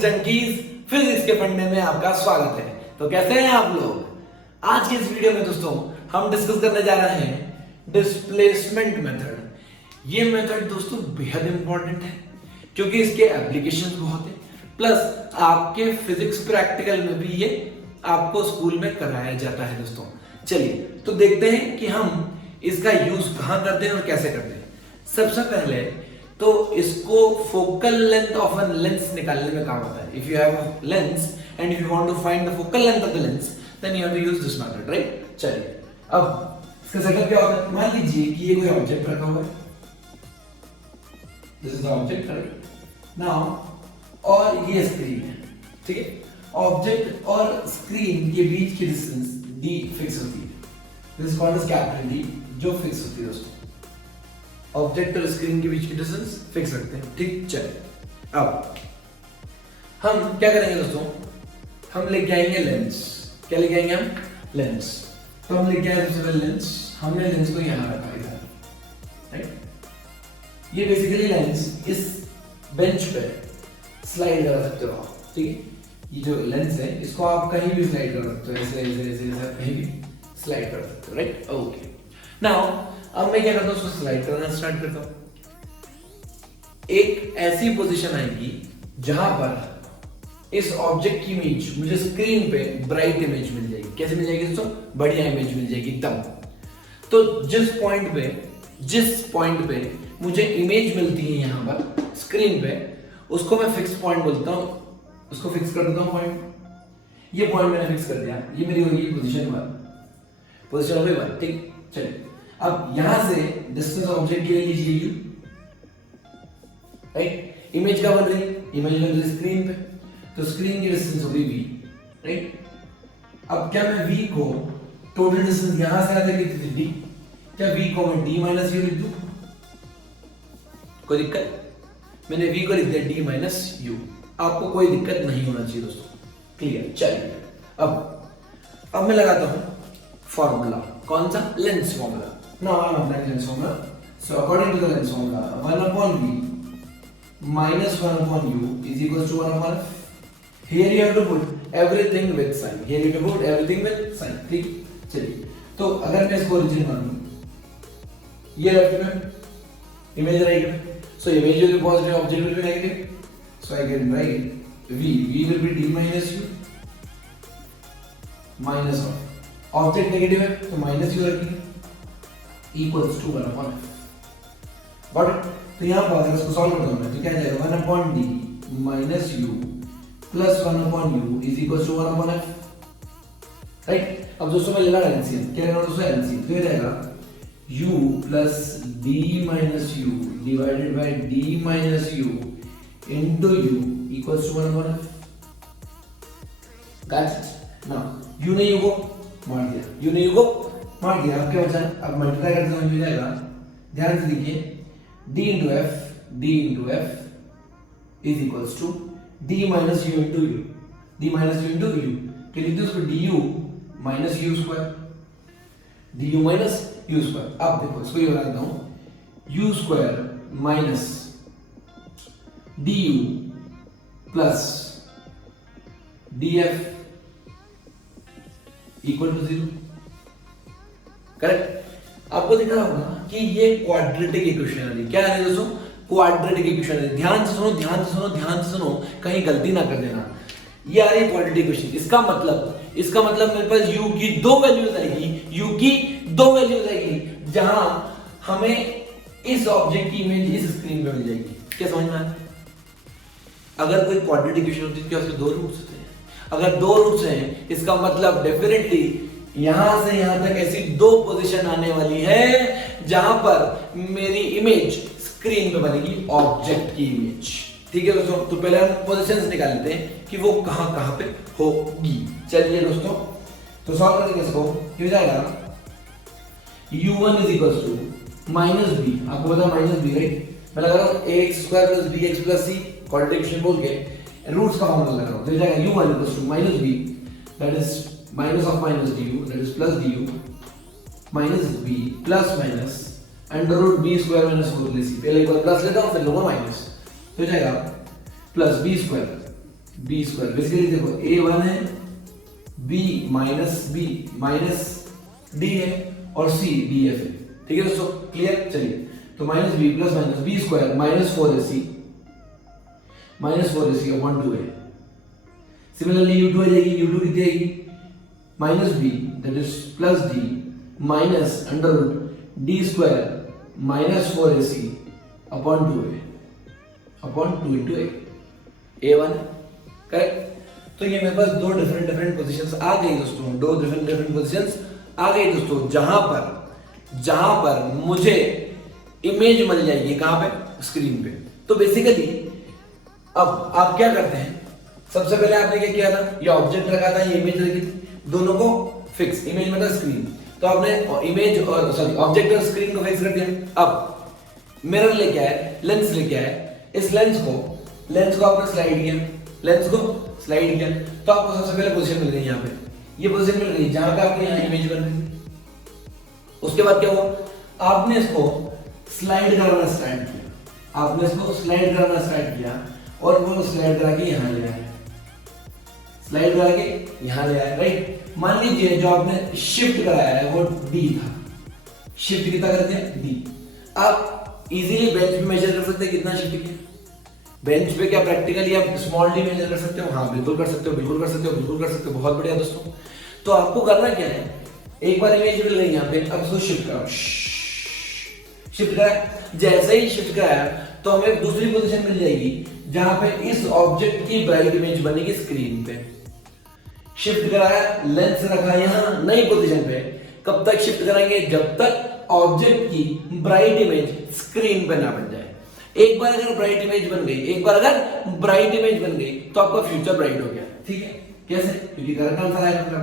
Junkies physics के पढ़ने में आपका स्वागत है। तो कैसे हैं आप लोग? आज के इस वीडियो में दोस्तों हम डिस्कस करने जा रहे हैं डिस्प्लेसमेंट मेथड। ये मेथड दोस्तों बेहद इंपॉर्टेंट है क्योंकि इसके एप्लीकेशंस बहुत है, प्लस आपके फिजिक्स प्रैक्टिकल में भी ये आपको स्कूल में कराया जाता है दोस्तों। चलिए तो देखते हैं कि हम इसका यूज कहां करते हैं और कैसे करते हैं। सबसे पहले तो इसको focal length of an lens निकालने में काम आता है। If you have a lens and if you want to find the focal length of the lens then you have to use this method, right. चलिए अब इसका सेटअप क्या होता है। मान लीजिए कि ये कोई ऑब्जेक्ट रखा हुआ है, this is the object, right. Now और ये स्क्रीन है, ठीक है। ऑब्जेक्ट और स्क्रीन के बीच की डिस्टेंस d फिक्स होती है, this is called as capital D, जो फिक्स होती है दोस्तों। ऑब्जेक्ट और स्क्रीन के बीच की डिस्टेंस फिक्स रखते हैं, ठीक। चलिए अब हम क्या करेंगे दोस्तों, हम लेके आएंगे लेंस। क्या लेके आएंगे हम? लेंस। तो हम लेके आए सबसे पहले लेंस। हमने लेंस को यहां रखा इधर, राइट। ये बेसिकली लेंस इस बेंच पे स्लाइड कर सकते हो आप, ठीक है। ये जो लेंस है इसको आप कहीं भी स्लाइड कर सकते हो, ऐसे ऐसे ऐसे ऐसे कहीं भी स्लाइड कर सकते हो, राइट। ओके, नाउ अब मैं क्या करता हूं, उसको स्लाइड करना स्टार्ट करता हूं। एक ऐसी पोजीशन आएगी जहां पर इस ऑब्जेक्ट की इमेज मुझे स्क्रीन पे ब्राइट इमेज मिल जाएगी। कैसे मिल जाएगी दोस्तों? बढ़िया इमेज मिल जाएगी एकदम। तो जिस पॉइंट पे मुझे इमेज मिलती है यहां पर स्क्रीन पे, उसको मैं फिक्स पॉइंट बोलता हूं। उसको फिक्स कर देता हूं पॉइंट। ये पॉइंट मैंने फिक्स कर दिया, ये मेरी होगी पोजीशन 1, पोजीशन हो गई 1, ठीक। चलिए अब यहां से डिस्टेंस ऑब्जेक्ट की ले लीजिए u, राइट। इमेज का बन रही, इमेज बन रही स्क्रीन पे, तो स्क्रीन की डिस्टेंस होगी v, राइट। अब क्या मैं v को टोटल डिस्टेंस यहां से आते कितनी थी d, क्या v को मैं d माइनस u लिख दूं? कोई दिक्कत? मैंने v को लिख दिया d माइनस u। आपको कोई दिक्कत नहीं होना चाहिए दोस्तों, क्लियर। चलिए अब मैं लगाता हूं फॉर्मूला। कौन सा? Lens formula. Now I am applying lens formula. So according to the lens formula, 1 upon v minus 1 upon u is equals to 1 upon f. Here you have to put everything with sign. Here you have to put everything with sign. ठीक। चलिए तो अगर मैं इसको origin मानूं, ये left में, image right में, so image will be positive, object will be negative. So I can write v will be d minus u minus of object negative है तो minus u रखेंगे equals to 1 upon f। But तो यहाँ पर अगर इसको solve करता हूँ मैं तो क्या जाएगा, 1 upon d minus u plus 1 upon u is equals to 1 upon f, right. अब दोस्तों मैं ले रहा एलसीएम। क्या लेना दोस्तों? एलसीएम। तो ये जाएगा u plus d minus u divided by d minus u into u equals to 1 upon f। Got it? Now u ने u को मार दिया, u ने u को मार दिया। अब क्या बचा? अब मल्टीप्लाई करते हैं, हो जाएगा। ध्यान से देखिए, d into f is equals to d minus u into u, d minus u into u। तो लिख दो उसको du minus u square, du minus u square। अब देखो इसको ये बना देता हूं, u square minus du plus df equal to 0, correct. आपको दिख रहा होगा कि ये क्वाड्रेटिक इक्वेशन है। क्या है दोस्तों? क्वाड्रेटिक इक्वेशन है। ध्यान से सुनो, ध्यान से सुनो, ध्यान से सुनो, कहीं गलती ना कर देना। ये आ रही है क्वाड्रेटिक इक्वेशन। इसका मतलब मेरे पास u की दो वैल्यूज आएगी, जहां हमें इस ऑब्जेक्ट की इमेज इस स्क्रीन पे मिल जाएगी। क्या समझ में आया? अगर कोई क्वाड्रेटिक इक्वेशन होती है क्या उसके दो रूट्स होते हैं? अगर दो रूट्स हैं इसका मतलब डेफिनेटली यहां से यहां तक ऐसी दो पोजीशन आने वाली है जहां पर मेरी इमेज स्क्रीन पे बनेगी, ऑब्जेक्ट की इमेज, ठीक है दोस्तों। तो पहले हम पोजीशंस निकाल लेते हैं कि वो कहां पे होगी। चलिए दोस्तों तो सॉल्व करेंगे इसको। क्या हो जाएगा? u1 is equals to minus b, आपको पता है माइनस b, राइट। मैं लगा रहा हूं ax square plus bx plus c, quadratic equation बोल के रूट्स का फॉर्मूला लगा रहा हूं। तो जाएगा u1 equals to minus b, that is minus of minus du, that is plus du minus b plus minus under root B square minus 4ac। पहले एक बार प्लस लेता हूं फिर लूंगा माइनस, तो जाएगा plus B square B square. Basically देखो a1 है, b माइनस d है और c df है। ठीक है दोस्तों, क्लियर? चलिए तो minus B plus minus B square minus 4ac upon 2a। Similarly u2 आ जाएगी, u2 कितनी आएगी? Minus B that is plus d minus under root d square minus 4ac upon 2a upon 2 into a1। Correct? तो ये मेरे पास दो different positions आ गई दोस्तों, दो डिफरेंट पोजीशंस आ गई दोस्तों, जहां पर मुझे इमेज मिल जाएगी। कहां पे? स्क्रीन पे। तो बेसिकली अब आप क्या करते हैं, सबसे पहले आपने क्या किया था, ये ऑब्जेक्ट रखा था, ये इमेज रखी थी, दोनों को फिक्स, इमेज मतलब स्क्रीन, तो आपने इमेज और सॉरी ऑब्जेक्ट और स्क्रीन को फिक्स कर दिया। अब मिरर लेके आए, लेंस लेके आए, इस लेंस को आपने स्लाइड किया, तो आपको सबसे पहले पोजीशन मिल गई, यहाँ पे ये पोजीशन मिल गई जहां पे आपके यहाँ इमेज बन रही थी। उसके बाद क्या हुआ, आपने इसको स्लाइड करना स्टार्ट किया और वो स्लाइड करा के यहाँ ले आया, राइट? मान लीजिए जो आपने शिफ्ट कराया है वो D था, शिफ्ट कितना करते हैं? D। आप इजीली बेंच पे मेजर कर सकते हैं कितना शिफ्ट किया। बेंच पे क्या प्रैक्टिकली आप स्मॉल d मेजर कर सकते हो? हाँ बिल्कुल कर सकते हो। बहुत बढ़िया दोस्तों। तो आपको करना क्या है, एक बार इमेज मिल गई यहाँ पे, अब इसको शिफ्ट कराओ, शिफ्ट कराया, जैसे ही शिफ्ट कराया तो हमें दूसरी पोजीशन मिल जाएगी जहां पे इस ऑब्जेक्ट की ब्राइट इमेज बनेगी स्क्रीन पे। शिफ्ट कराया, लेंस रखा यहां नई पोजीशन पे। कब तक शिफ्ट कराएंगे? जब तक ऑब्जेक्ट की ब्राइट इमेज स्क्रीन पे ना बन जाए। एक बार अगर ब्राइट इमेज बन गई तो आपका फ्यूचर ब्राइट हो गया। ठीक है? कैसे? क्योंकि करेक्ट आंसर आएगा आपका।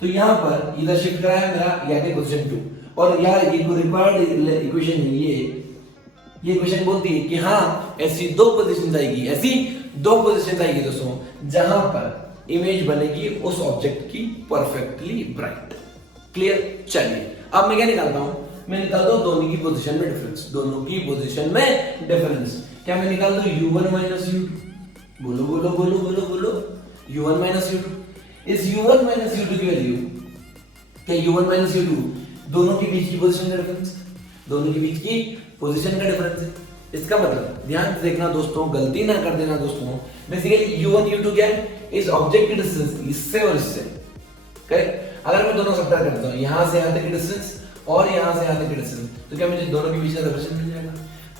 तो यहां पर इधर शिफ्ट कराया मेरा, यानी पोजीशन 2, और यार ये रिक्वायर्ड इक्वेशन है, ये इक्वेशन बोलती है कि हाँ ऐसी दो पोजीशंस आएगी दोस्तों, जहां पर इमेज बनेगी उस ऑब्जेक्ट की परफेक्टली ब्राइट। क्लियर? चलिए अब मैं क्या निकालता हूं, मैं निकालता हूं दोनों की पोजीशन में डिफरेंस। क्या मैं निकाल दूं u1 माइनस u2? बोलो u1 माइनस u2। इस u1 माइनस u2 की वैल्यू क्या, u1 माइनस u2 दोनों के बीच की पोजीशन का डिफरेंस है। इसका मतलब ध्यान से देखना दोस्तों, गलती ना कर देना दोस्तों। बेसिकली u1 u2 क्या है, इस ऑब्जेक्ट की डिस्टेंस इससे और इससे। करेक्ट? अगर मैं दोनों सब्ट्रैक्ट करता हूं, यहां से यहां तक की डिस्टेंस और यहां से यहां तक की डिस्टेंस, तो क्या मुझे दोनों के बीच का डिफरेंस मिल जाएगा?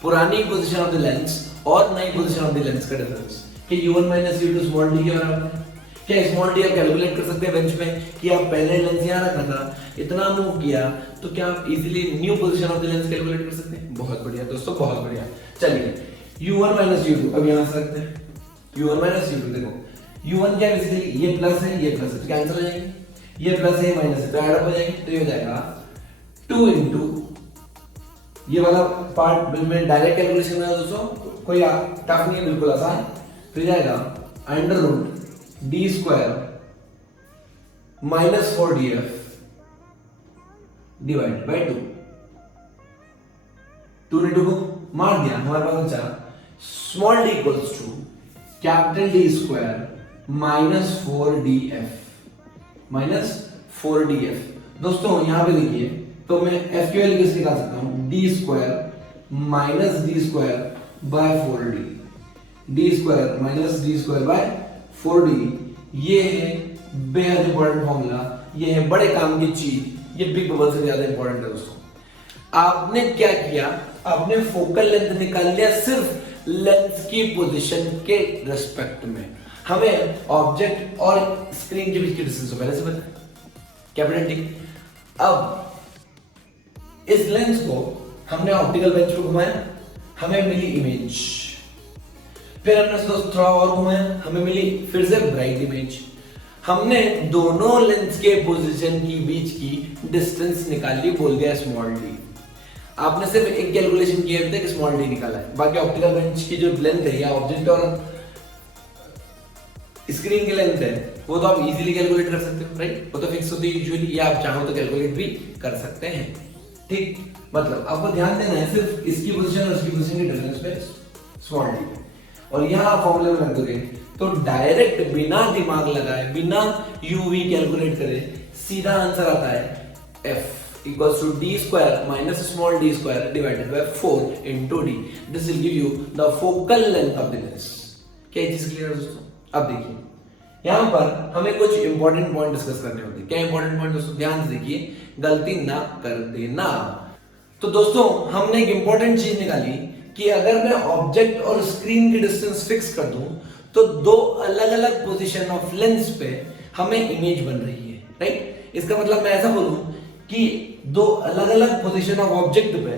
पुरानी पोजीशन ऑफ द लेंस और नई पोजीशन ऑफ द लेंस का डिफरेंस। कि u1 minus u2 small d के बराबर है। क्या स्मॉल डी आप कैलकुलेट कर सकते हैं बेंच में कि आप पहले लेंस यहाँ रखा था, इतना मूव किया, तो क्या आप easily new position of the lens calculate कर सकते हैं? बहुत बढ़िया दोस्तों, बहुत बढ़िया। चलिए u1 माइनस u2 अब यहाँ से रखते हैं। u1 माइनस u2 देखो, u1 क्या बेसिकली ये प्लस है, तो कैंसिल हो जाएंगे, ये प्लस है ये माइनस है तो ऐड अप हो जाएंगे, तो ये हो जाएगा 2 इंटू ये वाला पार्ट में डायरेक्ट कैलकुलेशन में दोस्तों कोई टफ नहीं है, बिल्कुल आसान। तो जाएगा under root D square minus 4df divide by 2 ने 2 को मार दिया, हमारे पास बचा small d equals to capital D square minus 4df। दोस्तों यहां पे देखिए, तो मैं f की वैल्यू कैसे निकाल सकता हूं, d square minus d square bye 4d, d square minus d square bye 4d। ये है बेहद इंपॉर्टेंट फॉर्मूला, ये है बड़े काम की चीज, ये बिग बबल से ज्यादा इंपॉर्टेंट है दोस्तों। आपने क्या किया, आपने फोकल लेंथ निकाल लिया सिर्फ लेंस की पोजीशन के रिस्पेक्ट में। हमें ऑब्जेक्ट और स्क्रीन के बीच की डिस्टेंस तो पहले से पता है, कैपिटल टी। अब इस लेंस को हमने ऑप्टिकल बेंच पे घुमाया, हमें मिली इमेज, फिर हमने इसको थोड़ा और घुमाया, हमें मिली फिर से ब्राइट इमेज। हमने दोनों लेंस के पोजीशन की बीच की डिस्टेंस निकाल ली, बोल दिया स्मॉल डी। आपने सिर्फ एक कैलकुलेशन किया है कि स्मॉल डी निकाला है, बाकी ऑप्टिकल बेंच की जो लेंथ है या ऑब्जेक्ट और स्क्रीन की लेंथ है वो तो आप इजीली कैलकुलेट कर सकते हो, राइट? वो तो फिक्स होती है यूजुअली, या आप चाहो तो कैलकुलेट भी कर सकते हैं। ठीक, मतलब आपको ध्यान देना है सिर्फ इसकी पोजीशन और इसकी पोजीशन के डिफरेंस पे स्मॉल डी, और यहां आप फॉर्मूले में रख दोगे तो डायरेक्ट बिना दिमाग लगाए, बिना यूवी कैलकुलेट करे सीधा आंसर आता है f equals to D square minus small D square divided by 4 into D. This will give you the focal length of the lens. क्या ये चीज क्लियर है दोस्तों? अब देखिए यहां पर हमें कुछ इंपॉर्टेंट पॉइंट डिस्कस करने होते हैं। क्या इंपॉर्टेंट पॉइंट दोस्तों? ध्यान से देखिए, गलती ना कर देना। तो दोस्तों हमने एक इंपॉर्टेंट चीज निकाली कि अगर मैं ऑब्जेक्ट और स्क्रीन की डिस्टेंस फिक्स कर दूं तो दो अलग अलग पोजीशन ऑफ लेंस पे हमें इमेज बन रही है, राइट। इसका मतलब मैं ऐसा बोलूं कि दो अलग अलग पोजीशन ऑफ ऑब्जेक्ट पे,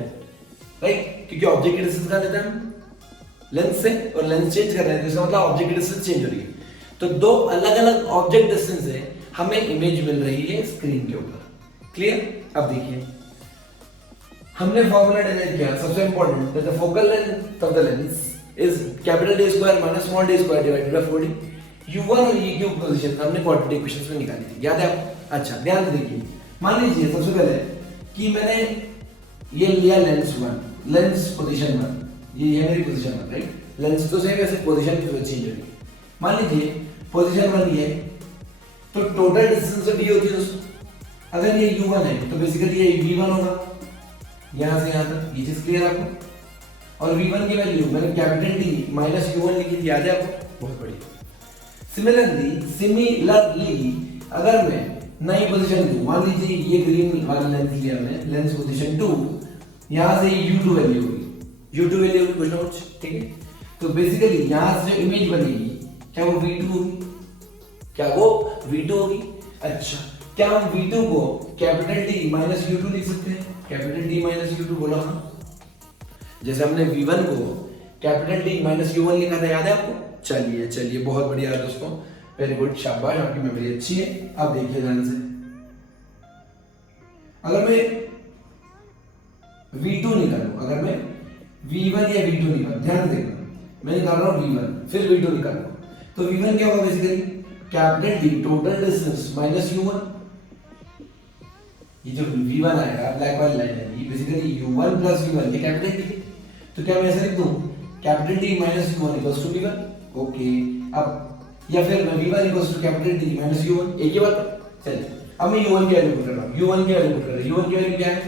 राइट, क्योंकि ऑब्जेक्ट की डिस्टेंस कहां देते हैं हम? लेंस से, और लेंस चेंज कर रहे हैं तो इसका मतलब ऑब्जेक्ट की डिस्टेंस चेंज हो रही है। तो दो अलग अलग ऑब्जेक्ट डिस्टेंस से हमें इमेज मिल रही है स्क्रीन के ऊपर। क्लियर? अब देखिए हमने फॉर्मूला डिराइव किया, सबसे important, that the focal length of the lens is capital D square minus small D square divided bye 4d। u1 और u की पोजीशन हमने क्वाड्रेटिक इक्वेशंस में निकाली थी, याद है आपको? अच्छा ध्यान से देखिए, मान लीजिए सबसे पहले कि मैंने ये लिया लेंस 1, लेंस पोजीशन 1, ये मेरी पोजीशन 1, राइट। लेंस तो सेम, ऐसे पोजीशन की चेंज हो रही है। मान लीजिए पोजीशन 1 ये, तो टोटल डिस्टेंस तो d होती है दोस्तों। अगर ये u1 है तो बेसिकली ये v1 होगा, यहां से यहां तक। ये चीज क्लियर आपको? और v1 की वैल्यू मैंने कैपिटल D माइनस u1 लिखी थी, याद है आपको? बहुत बढ़िया। सिमिलरली अगर मैं नई पोजीशन 2, मान लीजिए ये ग्रीन वाला लेंस लिया मैं, लेंस पोजीशन 2, यहां से u2 वैल्यू होगी, u2 वैल्यू होगी कुछ ना कुछ, ठीक है। तो बेसिकली यहां से जो इमेज बनेगी क्या वो v2 होगी? क्या वो v2 होगी? अच्छा, क्या हम v2 को कैपिटल D माइनस u2 लिख सकते हैं? कैपिटल D माइनस u2 बोला हाँ, जैसे हमने v1 को कैपिटल D माइनस u1 लिखा था, याद है आपको? चलिए चलिए, बहुत बढ़िया है दोस्तों, वेरी गुड, शाबाश, आपकी मेमोरी अच्छी है। अब देखिए ध्यान से, अगर मैं v2 निकालूं, अगर मैं v1 या v2 निकालूं, ध्यान से देखना, मैं निकाल रहा हूं v1 फिर v2 निकाल रहा हूं, तो v1 क्या होगा? Basically capital D total distance minus u1। ये जो v1 आएगा, ब्लैक वाली लाइन है, ये बेसिकली u1 प्लस v1, ये कैपिटल D। तो क्या मैं ऐसा लिख दूं? Capital D minus u1 equals to v1। Okay, अब या फिर मैं v1 equals to capital D minus u1, एक ही बात है। चलिए अब मैं u1 की वैल्यू पुट कर रहा हूं, u1 की वैल्यू पुट कर रहा हूं। u1 की वैल्यू क्या है?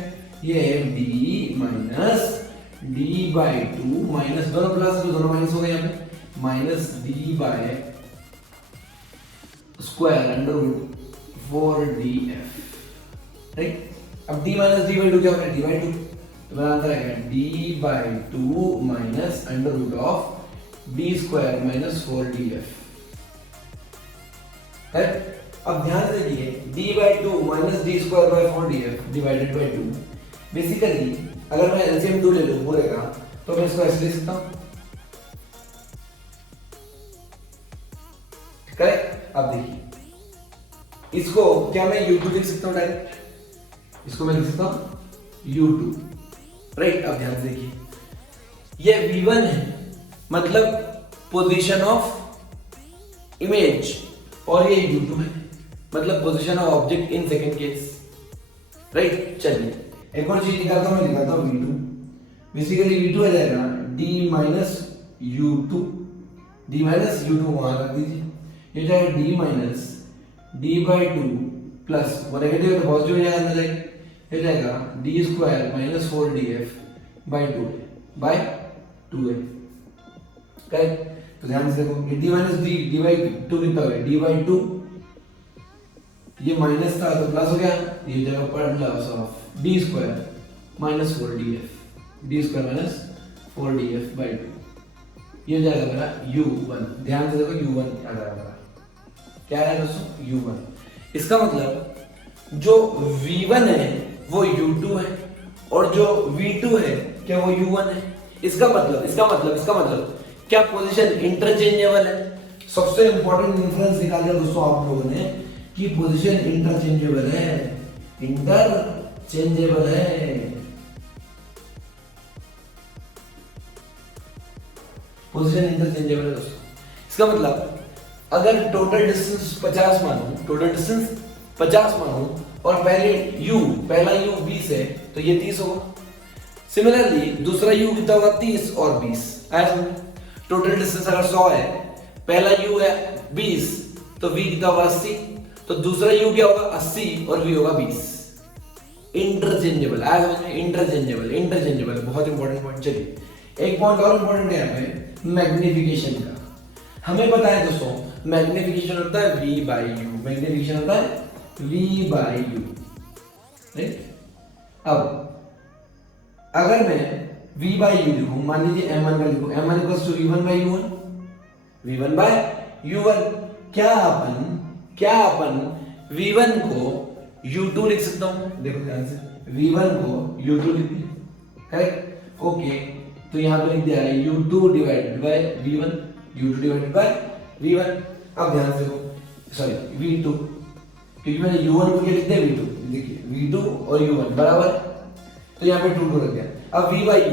ये है d माइनस d/2 माइनस, दोनों प्लस तो दोनों माइनस हो गए, यहाँ पे minus d/2 square under root 4df, right. अब d माइनस d/2 क्या होगा? d/2, तो मेरा आंसर आएगा d/2 minus under root of d square minus 4df, right. अब ध्यान से देखिए, d/2 minus d square by 4df divided by 2, basically अगर मैं एलसीएम 2 ले लूं पूरे का, तो मैं इसको ऐसे लिख सकता हूं, करेक्ट। अब देखिए इसको क्या मैं u2 लिख सकता हूं डायरेक्ट? इसको मैं लिख सकता हूं u2, राइट। अब ध्यान से देखिए, ये v1 है, मतलब पोजीशन ऑफ इमेज, और ये u2 है, मतलब position of object in second case, right. चलिए एक और चीज निकालता हूं, मैं निकालता हूं v2। बेसिकली v2 आ जाएगा d माइनस u2 वहां रख दीजिए, ये जाएगा d माइनस d/2 प्लस, वो नेगेटिव है तो पॉजिटिव हो जाएगा, अंदर ये जाएगा d square minus 4df by 2 है, करेक्ट। तो ध्यान से देखो, d माइनस d/2 कितना है? d/2, ये माइनस था तो प्लस हो गया, ये जगह पर plus of d square minus 4df by 2, ये जाएगा मेरा u1। ध्यान से देखो, u1 आ जाएगा, क्या है दोस्तों? u1। इसका मतलब जो v1 है वो u2 है, और जो v2 है क्या वो u1 है। इसका मतलब क्या पोजीशन इंटरचेंजेबल है? सबसे इंपॉर्टेंट इंफरेंस निकालिए दोस्तों आप लोगों ने कि पोजीशन इंटरचेंजेबल है, इंटरचेंजेबल है। पोजीशन इंटरचेंजेबल है दोस्तों। इसका मतलब अगर टोटल डिस्टेंस 50 मानूं और पहला u 20 है तो ये 30 होगा। सिमिलरली दूसरा u कितना होगा? 30 और 20। आया समझ? टोटल डिस्टेंस अगर 100 है पहला u है 20, तो v कितना होगा 80, तो दूसरा u क्या होगा 80 और v होगा 20। इंटरचेंजेबल आया समझ में, इंटरचेंजेबल बहुत इंपॉर्टेंट पॉइंट। चलिए एक पॉइंट और इंपॉर्टेंट है यहाँ पे मैग्निफिकेशन का। हमें पता है दोस्तों मैग्निफिकेशन होता है v बाई यू, मैग्निफिकेशन होता है v बाई यू, राइट। अब अगर मैं v बाई यू लिखूं, मान लीजिए m1 का लिखूं, m1 equals to v1 by u1, v1 by u1, क्या अपन v1 को u2 लिख सकता हूं? देखो ध्यान से, v1 को u2 लिख दिया, करेक्ट, ओके। तो यहां पे लिख दिया है u2 divided by v1, u2 divided by v1। अब ध्यान से देखो, सॉरी v2, क्योंकि मैंने u1 को क्या लिख दिया v2, देखिए v2 और u1 बराबर, तो यहाँ पे 2 रख दिया। अब v by u,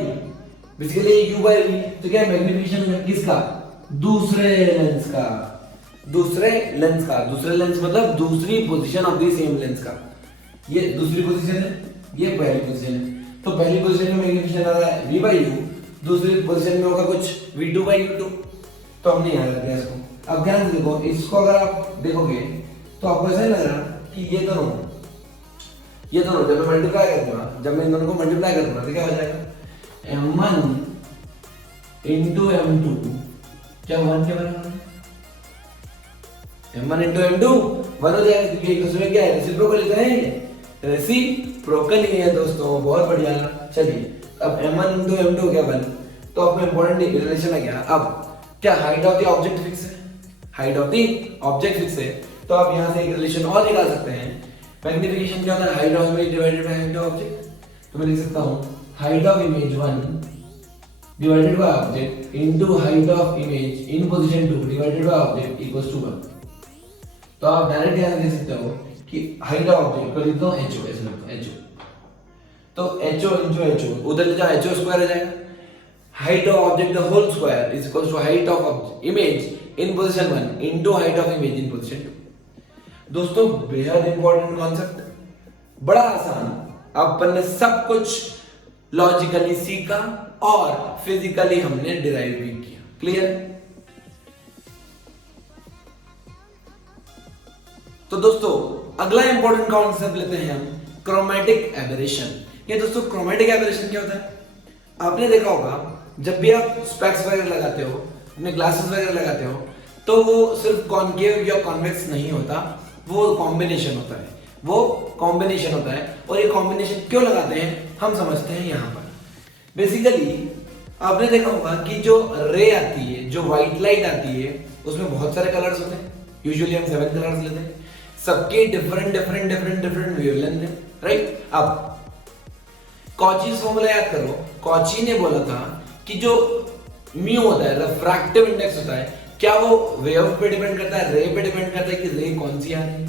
basically u by v, तो क्या मैग्निफिकेशन किसका? दूसरे लेंस मतलब दूसरी position of the same lens का। ये दूसरी पोजीशन है, ये पहली पोजीशन है, तो पहली पोजीशन में मैग्निफिकेशन आ रहा है v बाई u, दूसरी पोजीशन में होगा कुछ v2 बाई u2, तो हमने यहाँ रख दिया इसको। अब ध्यान से देखो, इसको अगर आप देखोगे तो आपको ऐसा लग रहा कि ये दोनों जब मैं मल्टीप्लाई करूंगा, जब मैं इन दोनों को मल्टीप्लाई करूंगा तो क्या हो जाएगा, m1 इंटू m2 क्या 1 के बराबर है, m1 इंटू m2 1 हो जाएगा, क्योंकि एक दूसरे में क्या है, रेसिप्रोकल है, रेसिप्रोकल ही है दोस्तों, बहुत बढ़िया। चलिए अब m1 इंटू m2 क्या 1, तो आपको इंपॉर्टेंट रिलेशन है क्या। अब क्या height of the object fix है, height of the object fix है, तो आप यहां से एक रिलेशन और निकाल सकते हैं। मैग्निफिकेशन क्या होता है, height of image divided by height of object, तो मैं लिख सकता हूं height of image 1 divided by object into height of image in position 2 divided by object equals to 1। तो आप डायरेक्ट यहां देख सकते हो कि हाइट ऑफ ऑब्जेक्ट को लिख दो ho, ऐसे लिखता हूं ho, तो ho into ho, उधर ले जाओ ho स्क्वायर हो जाएगा, height of object the whole square is equals to height of image in position 1 into height of image in position 2। दोस्तों बेहद इंपॉर्टेंट कॉन्सेप्ट, बड़ा आसान, अपन ने सब कुछ लॉजिकली सीखा और फिजिकली हमने डिराइव भी किया। क्लियर? तो दोस्तों अगला इंपॉर्टेंट कॉन्सेप्ट लेते हैं हम, क्रोमैटिक एबरेशन। ये दोस्तों क्रोमैटिक एबरेशन क्या होता है, आपने देखा होगा जब भी आप स्पेक्स वगैरह लगाते हो, अपने ग्लासेस वगैरह लगाते हो, तो वो सिर्फ कॉन्केव या कॉन्वेक्स नहीं होता, वो कॉम्बिनेशन होता है। और ये कॉम्बिनेशन क्यों लगाते हैं हम समझते हैं यहाँ पर। बेसिकली आपने देखा होगा कि जो रे आती है, जो व्हाइट लाइट आती है, उसमें बहुत सारे कलर्स होते हैं, यूजुअली हम 7 कलर्स लेते हैं, सबके डिफरेंट वेवलेंथ है, राइट। अब कॉचीज फॉर्मूला याद करो, कॉची ने बोला था कि जो म्यू होता है, रिफ्रैक्टिव इंडेक्स होता है, क्या वो वेव पे डिपेंड करता है, रे पे डिपेंड करता है कि रे कौन सी आ रही है,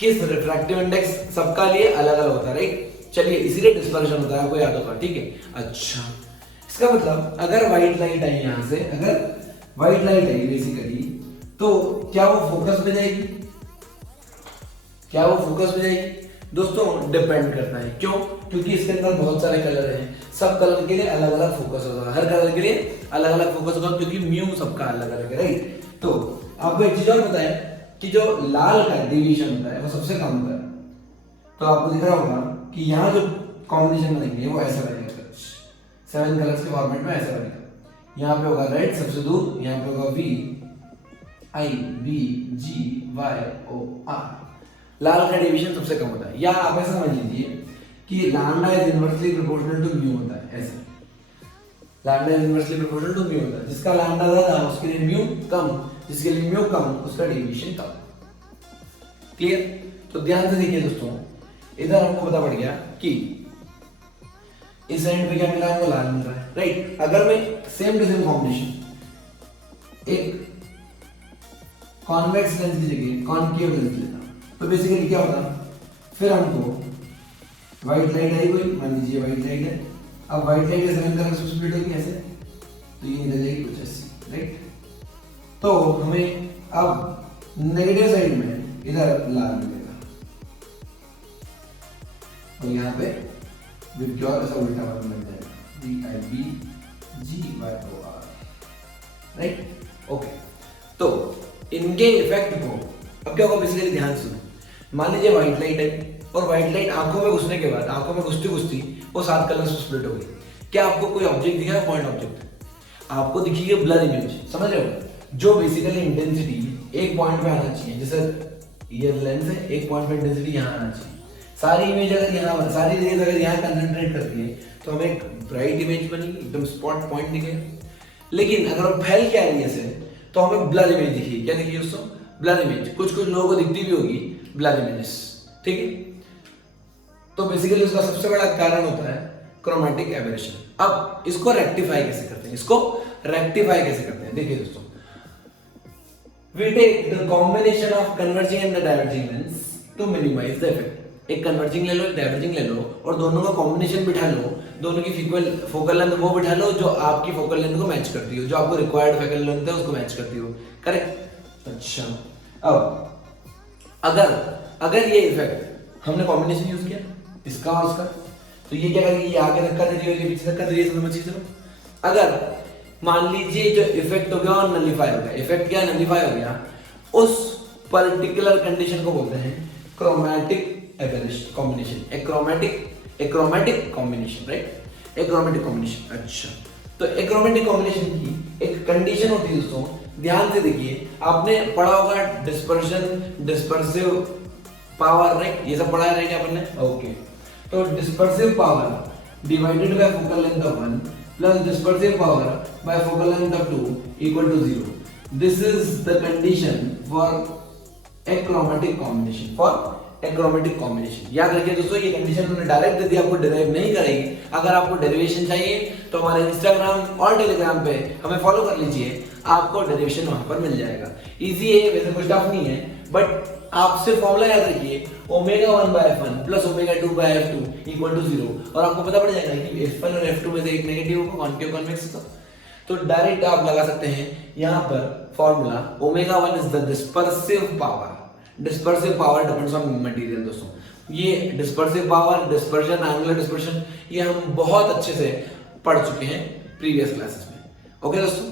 किस रिफ्रैक्टिव इंडेक्स सबका लिए अलग अलग होता है, राइट। चलिए इसीलिए डिस्पर्शन होता है, आपको याद होगा, ठीक है। अच्छा, इसका मतलब अगर व्हाइट लाइट आई यहां से, अगर व्हाइट लाइट आई बेसिकली, तो क्या वो फोकस में जाएगी, दोस्तों डिपेंड करता है। क्यों? क्योंकि इसके अंदर बहुत सारे कलर हैं, सब कलर के लिए अलग अलग फोकस होगा, हर कलर के लिए अलग अलग फोकस होगा, क्योंकि म्यू सबका अलग अलग है, राइट। तो आपको एक चीज और पता है कि जो लाल का डिवीजन होता है वो सबसे कम होता है। तो आपको दिख रहा होगा कि यहाँ जो कॉम्बिनेशन बनेंगे वो ऐसा बनेगा, 7 कलर्स के फॉर्मेट में ऐसा बनेगा। यहाँ पे होगा रेड सबसे दूर, यहाँ पे होगा VIVGYOR, लाल का डिवीजन सबसे कम होता है। या आप ऐसा समझ लीजिए कि lambda is inversely proportional to mu होता है, ऐसे lambda is inversely proportional to mu होता है, जिसका लैम्डा ज्यादा उसके लिए म्यू कम, जिसके लिए म्यू कम उसका डेविएशन कम। क्लियर? तो ध्यान से देखिए दोस्तों, इधर हमको पता पड़ गया कि इस एंड पे क्या मिला है, वो लाल मिल रहा है, राइट। अगर मैं सेम टू सेम कॉम्बिनेशन एक कॉन्वेक्स लेंस की जगह कॉनकेव लेंस लेता, तो बेसिकली क्या होता, फिर हमको व्हाइट लाइट आई कोई, मान लीजिए व्हाइट लाइट है, अब व्हाइट लाइट के 7 कलर से स्प्लिट होगी ऐसे, तो ये निकल जाएगी कुछ ऐसी, राइट। तो हमें अब नेगेटिव साइड में इधर लाल मिलेगा और यहाँ पे विबग्योर ऐसा उल्टा वर्ग बन जाएगा, VIVGYOR, राइट। ओके, तो इनके इफेक्ट को अब क्या होगा बेसिकली, ध्यान सुनो। मान लीजिए व्हाइट लाइट है और व्हाइट लाइट आंखों में घुसने के बाद आंखों में घुसती घुसती वो 7 कलर से स्प्लिट हो गई। क्या आपको कोई ऑब्जेक्ट दिखा है? पॉइंट ऑब्जेक्ट आपको दिखी है, ब्लर इमेज, समझ रहे हो? जो बेसिकली इंटेंसिटी एक पॉइंट पे आना चाहिए, जैसे ये लेंस है, एक पॉइंट पे इंटेंसिटी यहाँ आना चाहिए। सारी इमेज अगर यहाँ, सारी रेज अगर यहाँ कंसंट्रेट करती है तो हमें एक ब्राइट इमेज बनेगी, एकदम स्पॉट पॉइंट दिखेगा। लेकिन अगर वो फैल के एरिया से तो हमें ब्लर इमेज दिखेगी। क्या दिखेगी दोस्तों? Blur image. कुछ कुछ लोगों को दिखती भी होगी ब्लर इमेजेस, ठीक है। तो बेसिकली उसका सबसे बड़ा कारण होता है क्रोमैटिक एबरेशन। अब इसको रेक्टिफाई कैसे करते हैं? देखिए दोस्तों, we take the combination of converging and the diverging lens to minimize the effect। एक कन्वर्जिंग ले लो, एक डाइवर्जिंग ले लो और दोनों का कॉम्बिनेशन बिठा लो, दोनों की फोकल लेंथ वो बिठा लो जो आपकी फोकल लेंथ को मैच करती हो, जो आपको रिक्वायर्ड फोकल लेंथ है उसको मैच करती हो, करेक्ट। अच्छा, अब अगर ये इफेक्ट हमने कॉम्बिनेशन यूज किया इसका और उसका, तो ये क्या करेगी? ये आगे धक्का दे रही होगी, पीछे धक्का दे रही है, समझ चीज़। अगर मान लीजिए जो इफेक्ट हो गया और नलीफाई हो गया, इफेक्ट क्या नलीफाई हो गया, उस पर्टिकुलर कंडीशन को बोलते हैं chromatic aberration combination, achromatic combination, right? Achromatic combination. अच्छा, तो एक्रोमैटिक कॉम्बिनेशन की एक कंडीशन होती है दोस्तों, ध्यान से देखिए, आपने पढ़ा होगा डिस्पर्शन, डिस्पर्सिव पावर, राइट? ये सब पढ़ा है, राइट? आपने ओके। तो dispersive power divided by focal length of 1 plus dispersive power by focal length of 2 equal to 0. This is the condition for achromatic combination. याद रखिए दोस्तों, ये कंडीशन मैंने डायरेक्ट दे दी, आपको डिराइव नहीं करेगी। अगर आपको डेरिवेशन चाहिए तो हमारे इंस्टाग्राम और टेलीग्राम पे हमें फॉलो कर लीजिए, आपको डेरिवेशन वहां पर मिल जाएगा। इजी है, वैसे कुछ टफ नहीं है, बट आप सिर्फ फॉर्मूला याद रखिए, omega 1/f1 plus omega 2/f2 equal to 0, और आपको पता पड़ जाएगा कि f1 और f2 में से एक नेगेटिव होगा, कॉन्केव कॉन्वेक्स होगा। तो डायरेक्ट आप लगा सकते हैं यहाँ पर formula, omega 1 is the dispersive power depends on material. दोस्तों ये dispersive power, dispersion, angular dispersion, ये हम बहुत अच्छे से पढ़ चुके हैं प्रीवियस क्लासेस में। ओके दोस्तों।